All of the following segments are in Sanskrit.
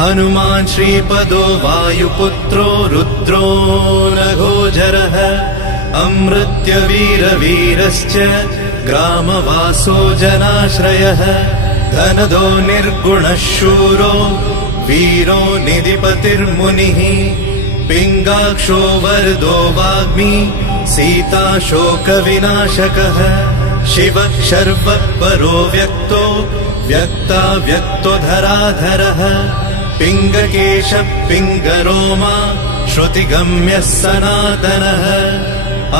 हनुमान् श्रीपदो वायुपुत्रो रुद्रो नघोजरः अमृत्यवीरवीरश्च ग्रामवासो जनाश्रयः धनदो निर्गुणः शूरो वीरो निधिपतिर्मुनिः पिङ्गाक्षो वरदो वाग्मी सीता शोकविनाशकः शिवः शर्वः परो व्यक्तो व्यक्ता व्यक्तो धराधरः पिङ्गकेशः पिङ्गरोमा श्रुतिगम्यः सनातनः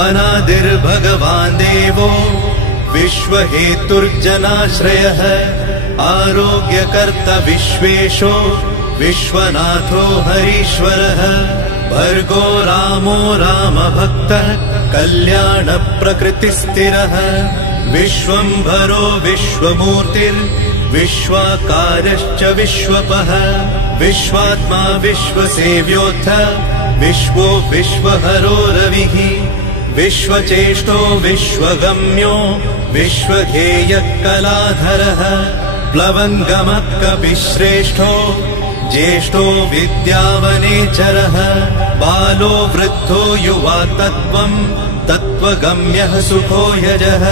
अनादिर्भगवान् देवो विश्वहेतुर्जनाश्रयः आरोग्यकर्ता विश्वेशो विश्वनाथो हरीश्वरः भर्गो रामो रामभक्तः कल्याणप्रकृतिस्थिरः विश्वम्भरो विश्वमूर्तिर्विश्वाकारश्च विश्वपः विश्वात्मा विश्वसेव्योऽथ विश्वो विश्वहरो रविः विश्वचेष्टो विश्वगम्यो विश्वध्येयः कलाधरः प्लवङ्गमः कपिश्रेष्ठो ज्येष्ठो विद्यावनेचरः बालो वृद्धो युवा तत्त्वगम्यः सुखो यजः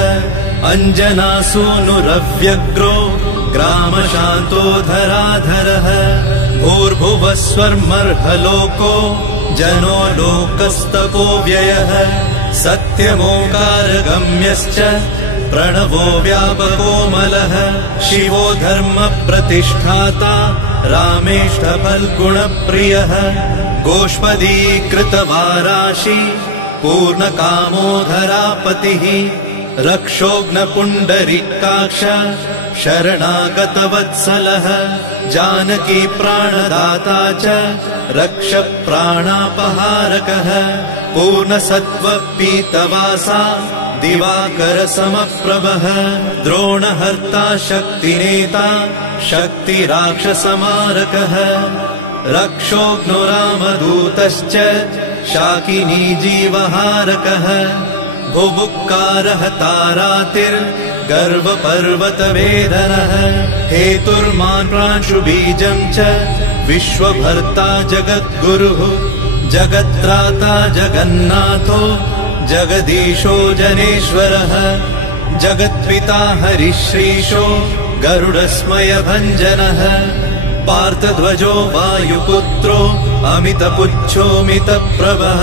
अञ्जनासूनुरव्यग्रो ग्रामशान्तो धराधरः भूर्भुवस्वर्मर्हलोको जनो लोकस्तको व्ययः सत्यमोकारगम्यश्च प्रणवो व्यापकोमलः शिवो धर्मप्रतिष्ठाता रामेष्ठफल्गुणप्रियः गोष्पदीकृतवाराशि पूर्णकामो धरापतिः रक्षोघ्नपुण्डरीकाक्ष शरणागतवत्सलः जानकी प्राणदाता च रक्षप्राणापहारकः पूर्णसत्त्वपीतवासा दिवाकरसमप्रभः द्रोणहर्ता शक्तिनेता शक्तिराक्षसमारकः रक्षोघ्नो रामदूतश्च शाकिनी जीवहारकः भुभुक्कारः तारातिर्गर्वपर्वतवेदनः हेतुर्मान् प्रांशुबीजं च विश्वभर्ता जगद्गुरुः जगत्राता जगन्नाथो जगदीशो जनेश्वरः जगत्पिता हरिश्रीशो गरुडस्मयभञ्जनः पार्थध्वजो वायुपुत्रो अमितपुच्छोऽमितप्रभः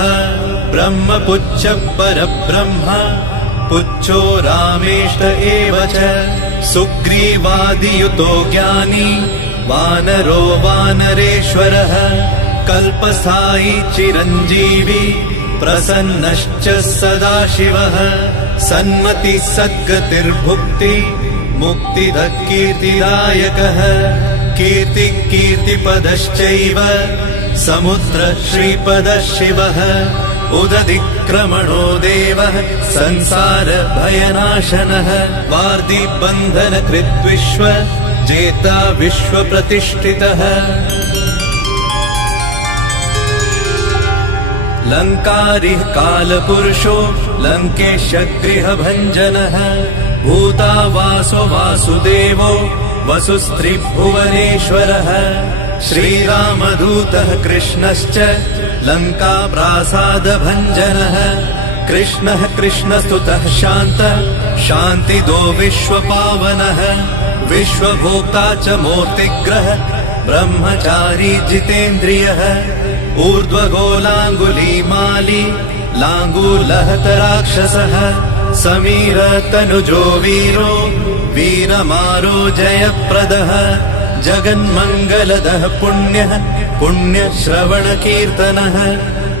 ब्रह्मपुच्छ परब्रह्म पुच्छो रामेष्ट एव च सुग्रीवादियुतो ज्ञानी वानरो वानरेश्वरः कल्पस्थायी चिरञ्जीवी प्रसन्नश्च सदाशिवः सन्मतिः सद्गतिर्भुक्ति मुक्तिदः कीर्तिदायकः कीर्तिः कीर्तिपदश्चैव समुद्रः श्रीपदः शिवः उदधिक्रमणो देवः संसारभयनाशनः वार्धिबन्धनकृद्विश्व जेता विश्वप्रतिष्ठितः लङ्कारिः कालपुरुषो लङ्केशगृहभञ्जनः भूतावासो वासुदेवो वसुस्त्रिभुवनेश्वरः श्रीरामदूतः कृष्णश्च लङ्काप्रासादभञ्जनः कृष्णः कृष्णस्तुतः शान्तः शान्तिदो विश्वपावनः विश्वभोक्ता च मूर्तिग्रह ब्रह्मचारी जितेन्द्रियः ऊर्ध्वगोलाङ्गुलीमाली लाङ्गूलहतराक्षसः समीरतनुजो वीरो वीरमारो जयप्रदः जगन्मङ्गलदः पुण्यः पुण्यश्रवणकीर्तनः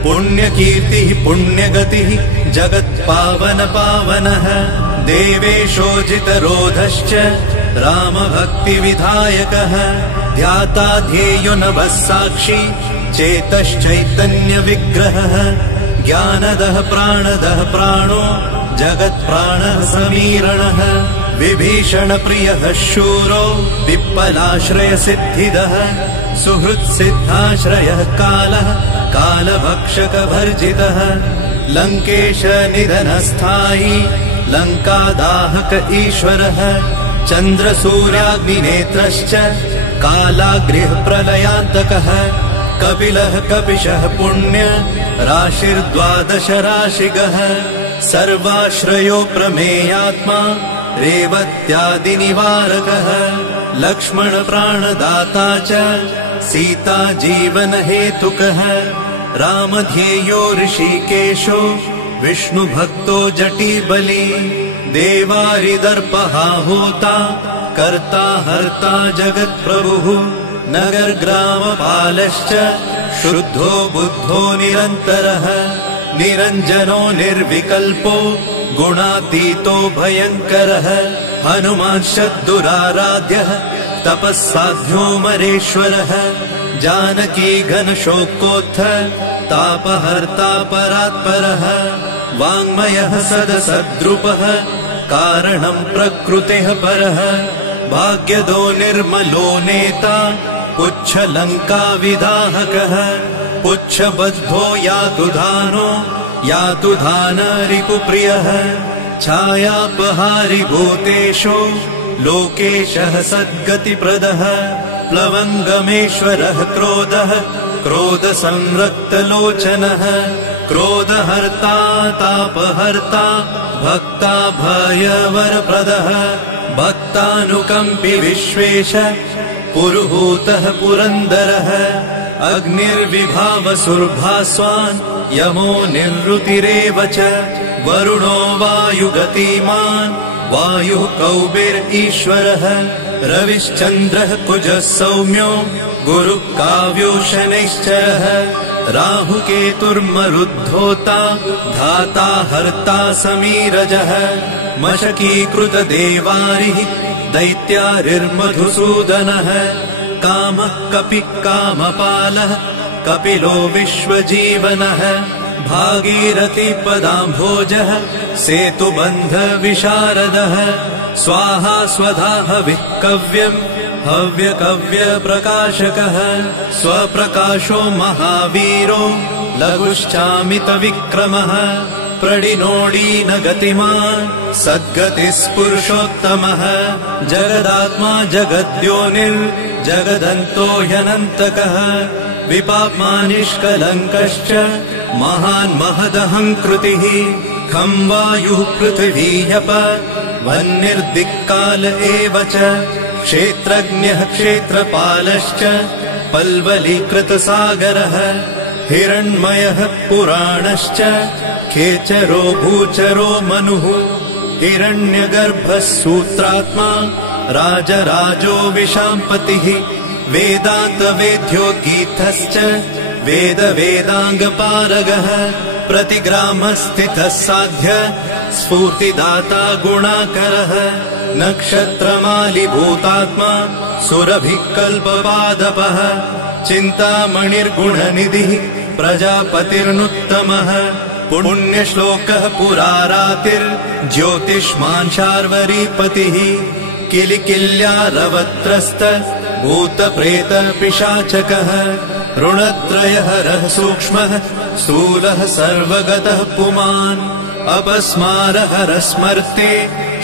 पुण्यकीर्तिः पुण्यगतिः जगत्पावनपावनः देवेशोजितरोधश्च रामभक्तिविधायकः ध्याता ध्येयो नभः साक्षी चेतश्चैतन्यविग्रहः ज्ञानदः प्राणदः प्राणो जगत्प्राणः समीरणः विभीषणप्रियः शूरो विप्पलाश्रयसिद्धिदः सुहृत्सिद्धाश्रयः कालः कालभक्षकभर्जितः लङ्केशनिधनस्थायी लङ्कादाहक ईश्वरः चन्द्रसूर्याग्निनेत्रश्च कालाग्निः प्रलयान्तकः कपिलः कपिशः पुण्य राशिर्द्वादश राशिगः सर्वाश्रयो प्रमेयात्मा रेवत्यादिनिवारकः लक्ष्मण प्राणदाता च सीता जीवनहेतुकः रामध्येयो ऋषिकेशो विष्णुभक्तो जटिबली देवारिदर्पहा होता कर्ता हर्ता जगत्प्रभुः नगरग्रामपालश्च शुद्धो बुद्धो निरन्तरः निरञ्जनो निर्विकल्पो गुणातीतो भयङ्करः हनुमान्शद्दुराराध्यः तपःसाध्यो मरेश्वरः जानकी घनशोकोत्थ तापहर्ता परात्परः वाङ्मयः सदसद्रुपः कारणं प्रकृतेः परः भाग्यदो निर्मलो नेता पुच्छलङ्का विदाहकः पुच्छबद्धो यातु धानो यातु धान रिपुप्रियः छायापहारि भूतेषु लोकेशः सद्गतिप्रदः प्लवङ्गमेश्वरः क्रोधः क्रोधसंरक्तलोचनः क्रोधहर्ता तापहर्ता भक्ता भयवरप्रदः भक्तानुकम्पि विश्वेश पुरुहूतः पुरन्दरः अग्निर्विभावसुर्भास्वान् यमो निरृतिरेव च वरुणो वायुगतिमान् वायुः कौबिर्ईश्वरः रविश्चन्द्रः कुजः सौम्यो गुरुः काव्यो शनैश्चरः राहुकेतुर्मरुद्धोता धाता हर्ता समीरजः मशकीकृतदेवारिः दैत्यारिर्मधुसूदनः कामः कपिः कामपालः कपिलो विश्वजीवनः भागीरथीपदाम्भोजः सेतुबन्धविशारदः स्वाहा स्वधा हविः कव्यम् हव्यकव्यप्रकाशकः स्वप्रकाशो महावीरो लघुश्चामितविक्रमः प्रडिनोडीन गतिमान् सद्गतिस्पुरुषोत्तमः जगदात्मा जगद्योनिर्जगदन्तो ह्यनन्तकः विपाप्मानिष्कलङ्कश्च महान् महदहङ्कृतिः खं वायुः पृथिवीयप वह्निर्दिक्काल एव च क्षेत्रज्ञः क्षेत्रपालश्च पल्वलीकृतसागरः हिरण्मयः पुराणश्च खेचरो भूचरो मनुः हिरण्यगर्भः सूत्रात्मा राजराजो विशाम्पतिः वेदान्तवेद्यो गीतश्च वेदवेदाङ्गपारगः प्रतिग्रामस्थितः साध्य स्फूर्तिदाता गुणाकरः नक्षत्रमालिभूतात्मा सुरभिः कल्पपादपः चिन्तामणिर्गुणनिधिः प्रजापतिर्नुत्तमः पुण्यश्लोकः पुरारातिर्ज्योतिष्मान् शार्वरीपतिः किलिकिल्यारवत्रस्त भूतप्रेतपिशाचकः ऋणत्रयहरः सूक्ष्मः स्थूलः सर्वगतः पुमान् अपस्मारहरः स्मर्ते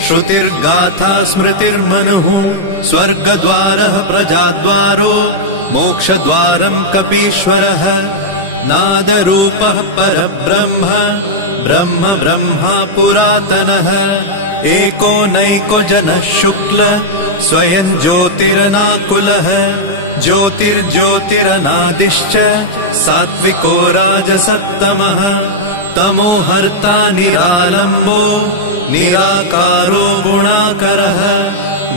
श्रुतिर्गाथा स्मृतिर्मनुः स्वर्गद्वारः प्रजाद्वारो मोक्षद्वारं कपीश्वरः नादरूपः परब्रह्म ब्रह्म ब्रह्मा पुरातनः एको नैको जनः शुक्ल स्वयं ज्योतिरनाकुलः ज्योतिर्ज्योतिरनादिश्च सात्विको राजसत्तमः तमोहर्ता निरालम्बो निराकारो गुणाकरः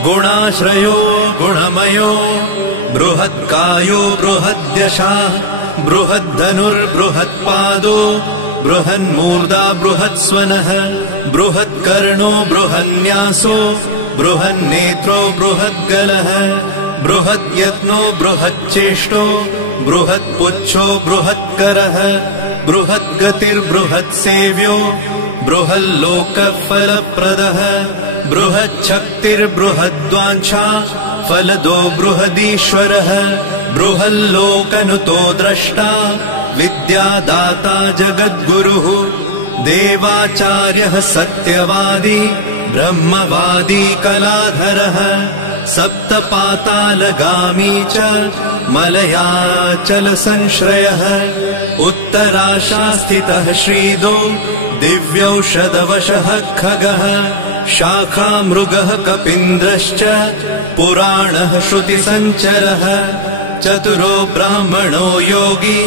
गुणाश्रयो गुणमयो बृहत्कायो बृहद्यशाः बृहद्धनुर्बृहत्पादो बृहन्मूर्धा बृहत्स्वनः बृहत्कर्णो बृहन्न्यासो बृहन्नेत्रो बृहद्गलः बृहद्यत्नो बृहच्चेष्टो बृहत्पुच्छो बृहत्करः बृहद्गतिर्बृहत्सेव्यो बृहल्लोकफलप्रदः बृहच्छक्तिर्बृहद्वाञ्छा फलदो बृहदीश्वरः बृहल्लोकनुतो द्रष्टा विद्यादाता जगद्गुरुः देवाचार्यः सत्यवादी ब्रह्मवादी कलाधरः सप्तपातालगामी च मलयाचल संश्रयः उत्तराशास्थितः श्रीदो दिव्यौषधवशः खगः शाखा मृगः कपीन्द्रश्च पुराणः श्रुतिसञ्चरः चतुरो ब्राह्मणो योगी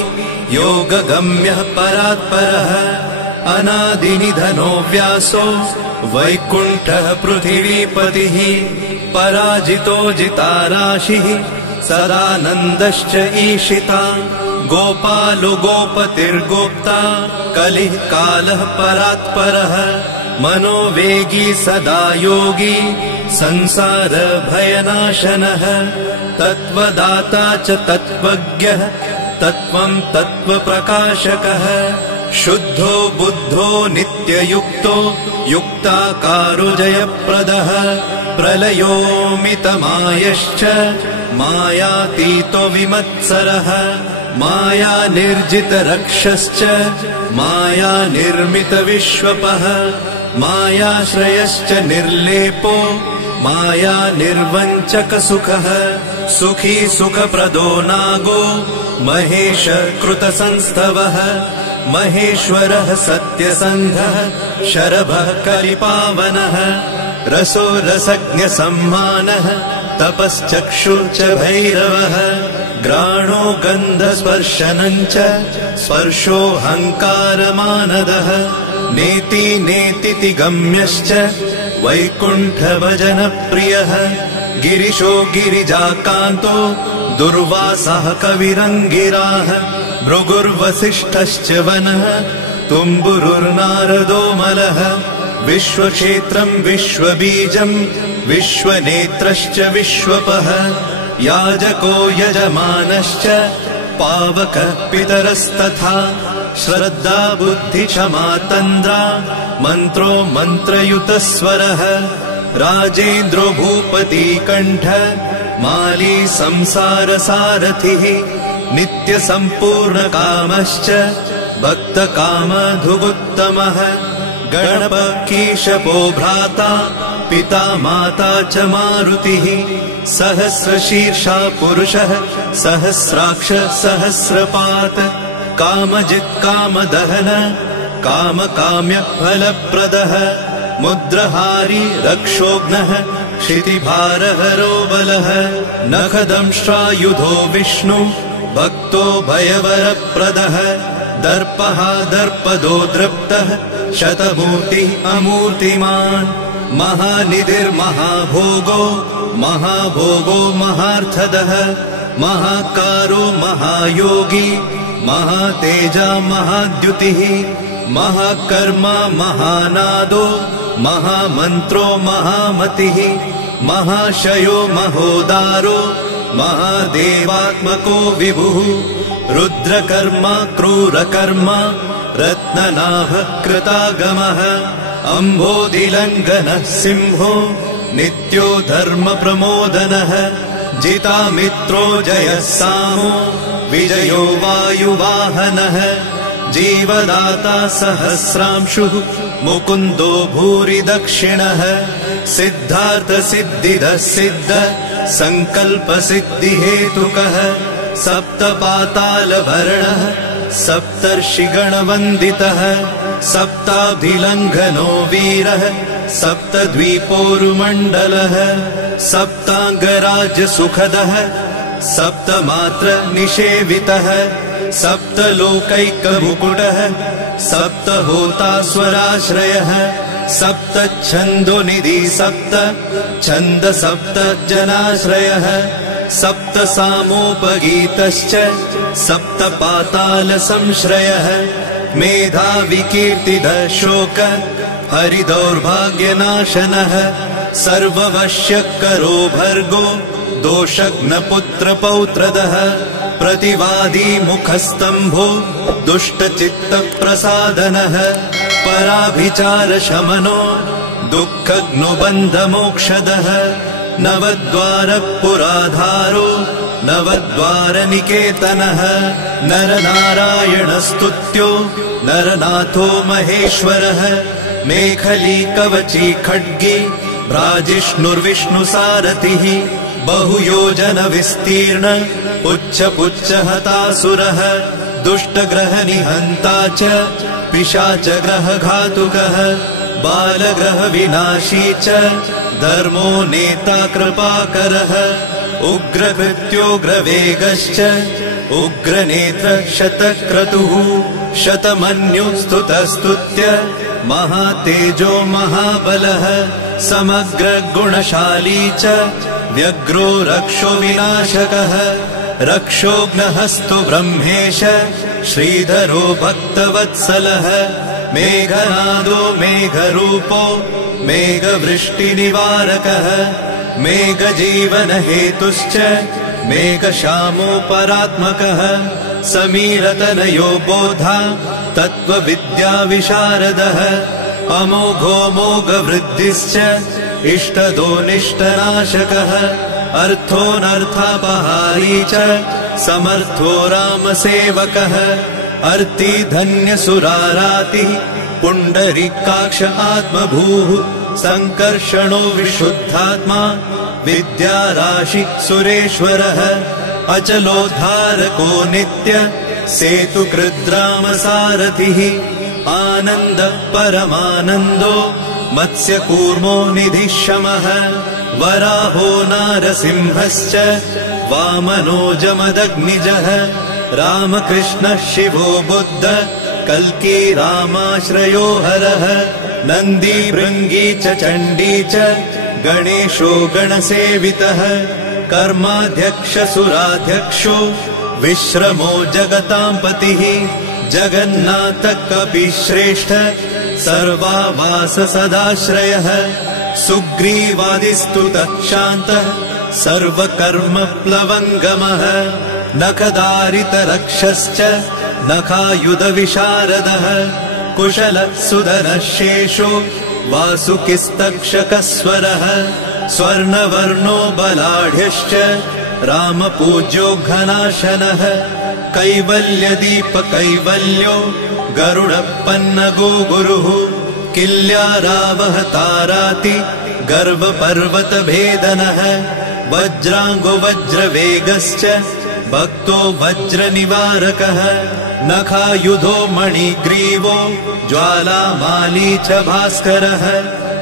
योगगम्यः परात्परः अनादिनिधनो व्यासो वैकुण्ठः पृथिवीपतिः पराजितो जिताराशिः सदानन्दश्च ईशिता गोपालो गोपतिर्गोप्ता कलिः कालः परात्परः मनोवेगी सदा योगी संसार भयनाशनः तत्त्वदाता च तत्त्वज्ञः तत्त्वं तत्त्वप्रकाशकः शुद्धो बुद्धो नित्ययुक्तो युक्ताकारो जयप्रदः प्रलयोमितमायश्च मायातीतो विमत्सरः माया निर्जितरक्षश्च माया निर्मितविश्वपः मायाश्रयश्च निर्लेपो माया निर्वञ्चकसुखः सुखी सुखप्रदो नागो महेश कृतसंस्तवः महेश्वरः सत्यसन्धः शरभः कलिपावनः रसो रसज्ञसम्मानः तपश्चक्षुर्च भैरवः ग्राणो गन्धस्पर्शनञ्च स्पर्शोऽहङ्कारमानदः नेति नेतिति गम्यश्च वैकुण्ठभजनप्रियः गिरिशो गिरिजाकान्तो दुर्वासः कविरङ्गिराः भृगुर्वसिष्ठश्च वनः तुम्बुरुर्नारदो मलः विश्वक्षेत्रं विश्वबीजं विश्वनेत्रश्च विश्वपः याजको यजमानश्च पावकः पितरस्तथा श्रद्धा बुद्धि क्षमा तन्द्रा मन्त्रो मन्त्रयुतस्वरः राजेन्द्रो भूपति कण्ठ माली संसारसारथिः नित्यसम्पूर्णकामश्च भक्तकामधुगुत्तमः गणपकीशपो भ्राता पिता माता च मारुतिः सहस्रशीर्षा पुरुषः सहस्राक्ष सहस्रपात् कामजित् कामदहन कामकाम्य फलप्रदः मुद्रहारी रक्षोघ्नः क्षितिभारहरो बलः नखदंष्ट्रायुधो विष्णु भक्तो भयवरप्रदः दर्पः दर्पदो दृप्तः शतमूर्तिः अमूर्तिमान् महानिधिर्महाभोगो महाभोगो महार्थदः महाकारो महायोगी महातेजा महाद्युतिः महाकर्मा महानादो महामन्त्रो महामतिः महाशयो महोदारो महादेवात्मको विभुः रुद्रकर्मा क्रूरकर्मा रत्ननाभकृतागमः अम्भोधिलङ्घनः सिंहो नित्यो धर्मप्रमोदनः जितामित्रो जयः सामो विजयो वायुवाहनः जीवदाता सहस्रांशुः मुकुन्दो भूरि दक्षिणः सिद्धार्थसिद्धिदः सिद्ध सङ्कल्पसिद्धिहेतुकः सप्तपातालभरणः सप्तर्षिगणवन्दितः सप्ताब्धिलङ्घनो वीरः सप्तद्वीपोरुमण्डलः सप्ताङ्गराज्यसुखदः सप्तमात्र निषेवितः सप्तलोकैकमुकुटः सप्तहोतास्वराश्रयः सप्तच्छन्दोनिधि सप्त छन्द सप्तजनाश्रयः सप्तसामोपगीतश्च सप्तपातालसंश्रयः मेधाविकीर्तिदः शोक हरिदौर्भाग्यनाशनः सर्ववश्यकरो भर्गो दोषघ्नपुत्रपौत्रदः प्रतिवादी मुखस्तम्भो दुष्टचित्तप्रसादनः पराभिचारशमनो दुःखघ्नुबन्धमोक्षदः नवद्वारपुराधारो नवद्वारनिकेतनः नरनारायणस्तुत्यो नरनाथो महेश्वरः मेखली कवची खड्गी भ्राजिष्णुर्विष्णुसारथिः बहुयोजन विस्तीर्ण पुच्छ पुच्छ हतासुरः दुष्टग्रह निहन्ता च पिशाच ग्रह घातुकः बालग्रह विनाशी च धर्मो नेता कृपाकरः उग्रकृत्योग्रवेगश्च उग्रनेत्र शतक्रतुः शतमन्युस्तुतस्तुत्य महातेजो महाबलः समग्र गुणशाली च व्यग्रो रक्षो विनाशकः रक्षोघ्नहस्तु ब्रह्मेश श्रीधरो भक्तवत्सलः मेघनादो मेघरूपो मेघवृष्टिनिवारकः मेघजीवनहेतुश्च मेघश्यामो परात्मकः समीरतनयो बोधा तत्त्वविद्याविशारदः अमोघो मोघवृद्धिश्च इष्टदो निष्टनाशकः अर्थोऽनर्थापहारी च समर्थो रामसेवकः अर्ति धन्यसुरारातिः पुण्डरीकाक्ष आत्मभूः संकर्षणो विशुद्धात्मा विद्याराशि सुरेश्वरः अचलोद्धारको नित्य सेतुकृद्रामसारथिः आनन्द परमानन्दो मत्स्यकूर्मो निधिशमः वराहो नारसिंहश्च वामनो जमदग्निजः रामकृष्णः शिवो बुद्ध कल्की रामाश्रयो हरः नन्दी भृङ्गी च चण्डी च गणेशो गणसेवितः कर्माध्यक्ष सुराध्यक्षो विश्रमो जगतां पतिः जगन्नाथ कपिश्रेष्ठ सर्वावास सदाश्रयः सुग्रीवादिस्तुतः शान्तः सर्वकर्म प्लवङ्गमः नखदारितरक्षश्च नखायुधविशारदः कुशलः सुदनः शेषो वासुकिस्तक्षकस्वरः स्वर्णवर्णो बलाढ्यश्च रामपूज्यो घनाशनः कैवल्यदीपकैवल्यो गरुडपन्नगो गुरुः किल्यारावहताराति गर्वपर्वतभेदनः वज्राङ्गो वज्रवेगश्च भक्तो वज्रनिवारकः नखायुधो मणिग्रीवो ज्वालामाली च भास्करः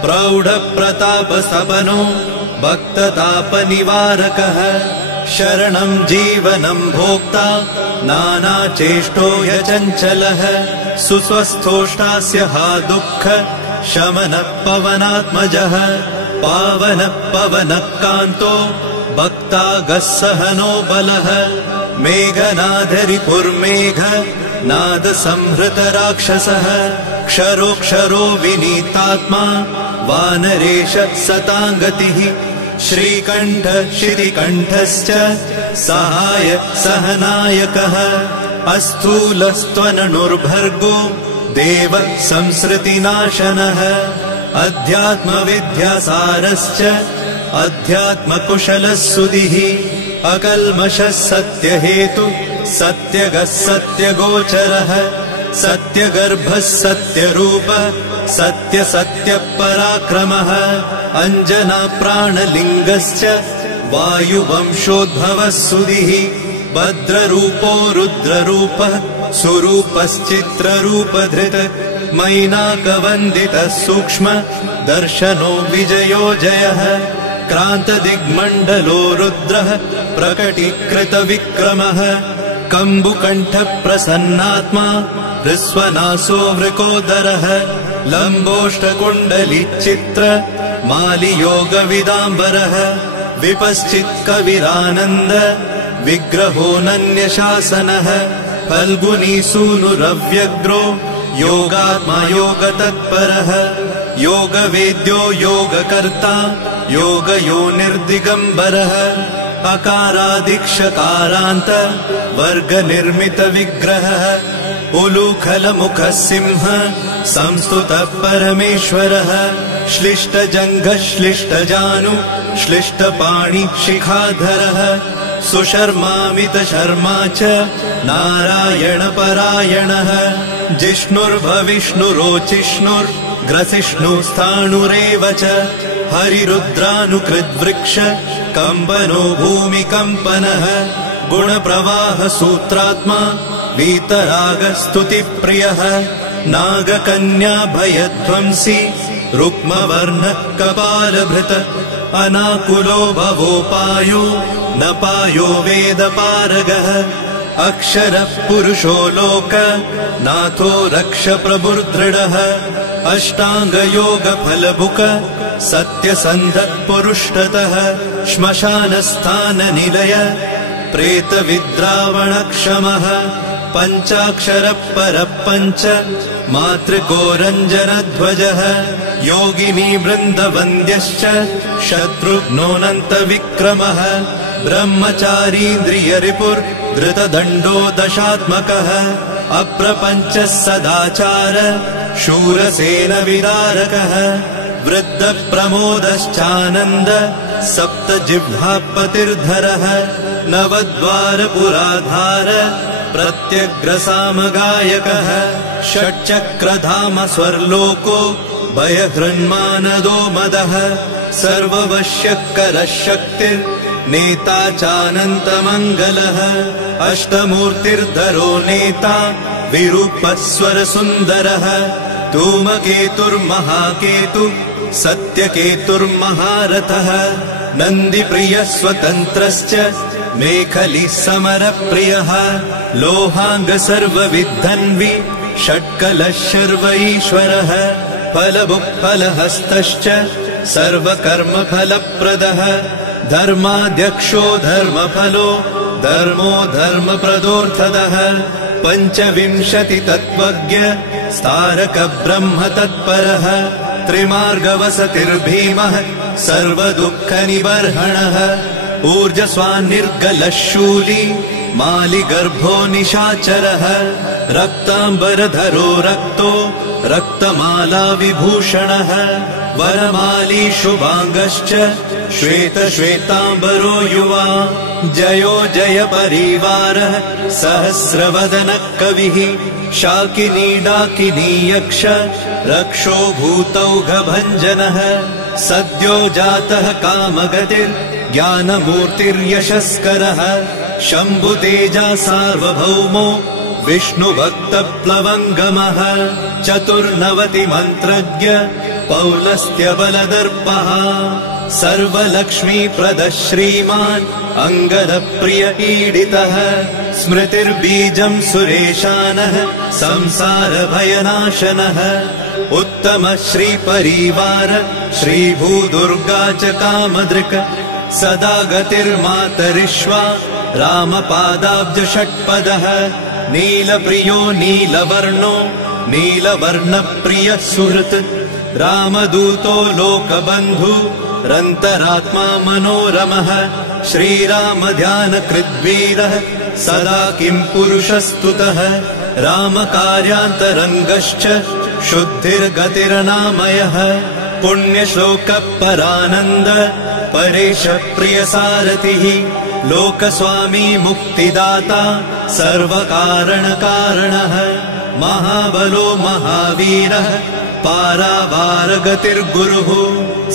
प्रौढप्रतापसपनो भक्ततापनिवारकः शरणं जीवनं भोक्ता नानाचेष्टो ह्यचञ्चलः सुस्वस्थोष्टास्य हा दुःख शमनः पवनात्मजः पावनः पवनः कान्तो भक्तागः सहनो बलः मेघनादरिपुर्मेघ नादसंहृतराक्षसः क्षरोक्षरो विनीतात्मा वानरेश सताङ्गतिः श्रीकण्ठ शितिकण्ठश्च सहाय सहनायकः अस्थूलस्त्वननुर्भर्गो देव संसृतिनाशनः अध्यात्मविद्यासारश्च अध्यात्मकुशलः सुधिः अकल्मषः सत्यहेतु सत्यगः सत्यगोचरः सत्यगर्भः सत्यरूपः सत्यसत्यपराक्रमः अञ्जनाप्राणलिङ्गश्च वायुवंशोद्भवः सुधिः भद्ररूपो रुद्ररूपः सुरूपश्चित्ररूपधृत् मैनाकवन्दितः सूक्ष्म दर्शनो विजयो जयः क्रान्तदिग्मण्डलो रुद्रः प्रकटीकृतविक्रमः कम्बुकण्ठप्रसन्नात्मा हृस्वनासो वृकोदरः लम्बोष्ठकुण्डलिचित्र मालियोगविदाम्बरः विपश्चित्कविरानन्द विग्रहोऽनन्यशासनः फल्गुनीसूनुरव्यग्रो योगात्मा योगतत्परः योगवेद्यो योगकर्ता योगयोनिर्दिगम्बरः अकारादिक्षकारान्त वर्गनिर्मितविग्रहः उलूखलमुखः सिंह संस्तुतः परमेश्वरः श्लिष्टजङ्घः श्लिष्टजानु श्लिष्टपाणि शिखाधरः सुशर्मामितशर्मा च नारायणपरायणः जिष्णुर्भविष्णुरोचिष्णुर् ग्रसिष्णुस्थाणुरेव च हरिरुद्रानुकृद्वृक्ष कम्पनो भूमिकम्पनः गुणप्रवाह सूत्रात्मा वीतरागस्तुतिप्रियः नागकन्या भयध्वंसी रुक्मवर्णः कपालभृत अनाकुलो भवोपायो न पायो वेदपारगः अक्षरः पुरुषो लोक नाथो रक्ष प्रभुर्दृढः अष्टाङ्गयोगफलभुक सत्यसन्धत्पुरुष्टतः श्मशानस्थाननिलय प्रेतविद्रावणक्षमः पञ्चाक्षरः पञ्च मातृकोरञ्जनध्वजः योगिनी वृन्दवन्द्यश्च शत्रुघ्नोऽनन्तविक्रमः ब्रह्मचारीन्द्रियरिपुर्धृतदण्डो दशात्मकः अप्रपञ्चः सदाचार शूरसेनविदारकः वृद्धप्रमोदश्चानन्द सप्तजिह्वापतिर्धरः नवद्वारपुराधार प्रत्यग्रसामगायकः षट्चक्रधाम स्वर्लोको भयहृन्मानदो मदः सर्ववश्यकरः शक्तिर्नेता चानन्तमङ्गलः अष्टमूर्तिर्धरो नेता विरूपस्वरसुन्दरः धूमकेतुर्महाकेतु सत्यकेतुर्महारथः नन्दिप्रियः स्वतन्त्रश्च मेखलिः समरप्रियः लोहाङ्ग सर्वविद्धन्वि षट्कलः शर्व ईश्वरः फलभुक्फलहस्तश्च सर्वकर्मफलप्रदः धर्माध्यक्षो धर्मफलो धर्मो धर्मप्रदोऽर्थदः पञ्चविंशतितत्त्वज्ञ स्तारक ब्रह्म तत्परः त्रिमार्गवसतिर्भीमः सर्वदुःखनिबर्हणः ऊर्जस्वान्निर्गलः शूली मालिगर्भो निशाचरः रक्ताम्बरधरो रक्तो रक्तमाला विभूषणः वरमाली शुभाङ्गश्च श्वेतश्वेताम्बरो युवा जयो जय परिवारः सहस्रवदनः कविः शाकिनी डाकिनी यक्ष रक्षो भूतौघभञ्जनः सद्यो जातः कामगतिर्ज्ञानमूर्तिर्यशस्करः शम्भुतेजा सार्वभौमो विष्णुभक्तप्लवङ्गमः चतुर्नवतिमन्त्रज्ञ पौलस्त्यबलदर्पः सर्वलक्ष्मीप्रदः श्रीमान् अङ्गदप्रिय ईडितः स्मृतिर्बीजम् सुरेशानः संसारभयनाशनः उत्तमः श्रीपरिवार श्रीभूदुर्गा च कामदृक् सदा गतिर्मातरिष्वा रामपादाब्जषट्पदः नीलप्रियो नीलवर्णो नीलवर्णप्रियः सुहृत् रामदूतो लोकबन्धु रन्तरात्मा मनोरमः श्रीरामध्यानकृद्वीरः सदा किं पुरुषस्तुतः रामकार्यान्तरङ्गश्च शुद्धिर्गतिर्नामयः पुण्यश्लोकपरानन्द परेश प्रियसारथिः लोकस्वामी मुक्तिदाता सर्वकारणकारणः महाबलो महावीरः पारावारगतिर्गुरुः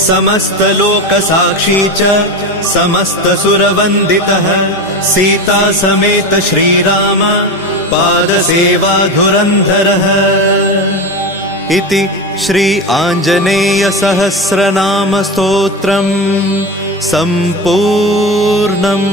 समस्तलोकसाक्षी च समस्तसुरवन्दितः सीता समेत श्रीराम पादसेवाधुरन्धरः इति श्री आञ्जनेय सहस्रनाम स्तोत्रम् सम्पूर्णम्।